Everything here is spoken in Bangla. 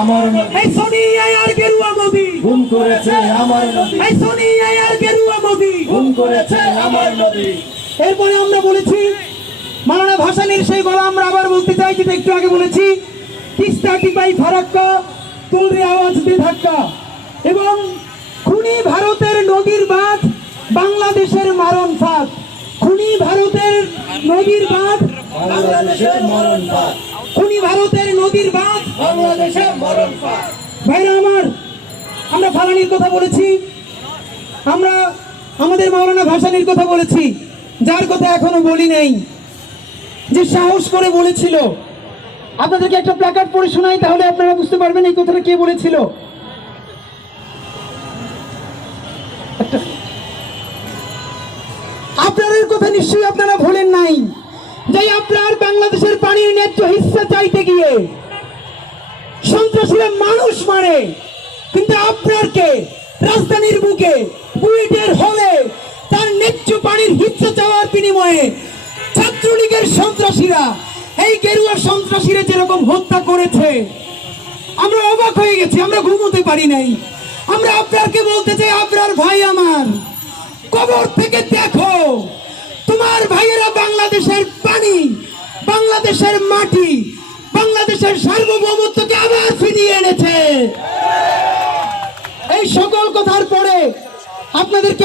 আমার নদী। এই সোনিয়া আর গেরুয়া মোদি খুন করেছে আমার নদী। এই সোনিয়া আর গেরুয়া মোদি খুন করেছে আমার নদী। এরপরে আমরা বলেছি মাওলানা ভাসানীর সেই গলা আমরা আবার বলতে চাই, যেটা একটু আগে বলেছি, তিস্তা টিপাই ফারাক্কা তুলরে আওয়াজ দিয়ে ধাক্কা। এবং খুনি ভারতের নদীর বাঁধ বাংলাদেশের মারণ ফাঁদ। খুনি ভারতের নদীর বাঁধ বাংলাদেশের মরণ ফাঁদ। খুনি ভারতের নদীর বাঁধ বাংলাদেশের মরণ ফাঁদ। ভাইরা আমার, আমরা ফালানির কথা বলেছি, আমরা আমাদের মাওলানা ভাসানীর কথা বলেছি, যার কথা এখনো বলি নাই, যে সাহস করে বলেছিল। আপনাদেরকে একটা প্ল্যাকার্ড পড়ে শোনাই, তাহলে আপনারা বুঝতে পারবেন এই কথাটা কে বলেছিল। আপনাদের কথা নিশ্চয়ই আপনারা ভুলেন নাই, যে আপনার বাংলাদেশের পানির ন্যায্য হিস্সা চাইতে গিয়ে সন্ত্রাসীরা মানুষ মারে, কিন্তু আপনারকে রাজধানীর বুকে বুয়েটের হলে তার ন্যায্য পানির হিস্সা চাওয়ার বিনিময়ে ছাত্রলীগের সন্ত্রাসীরা, এই গেরুয়া সন্ত্রাসীরা যেরকম হত্যা করেছে, আমরা অবাক হয়ে গেছি, আমরা ঘুমোতে পারি নাই। আমরা আপনাকে বলতে চাই, আপনার ভাই আমার, কবর থেকে দেখো, তোমার ভাইয়েরা বাংলাদেশের পানি, বাংলাদেশের মাটি, বাংলাদেশের সার্বভৌমত্বকে আবার ফিরিয়ে এনেছে। এই সকল কথার পরে আপনাদেরকে